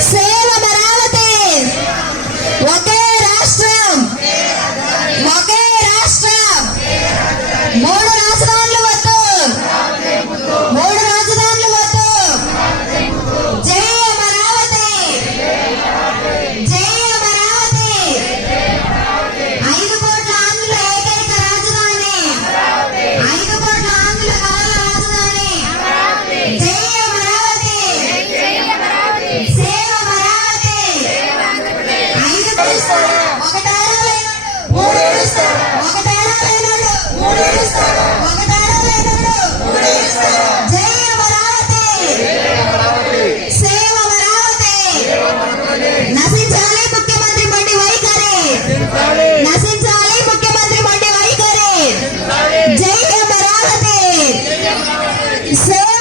Sei, Lamarada, He said,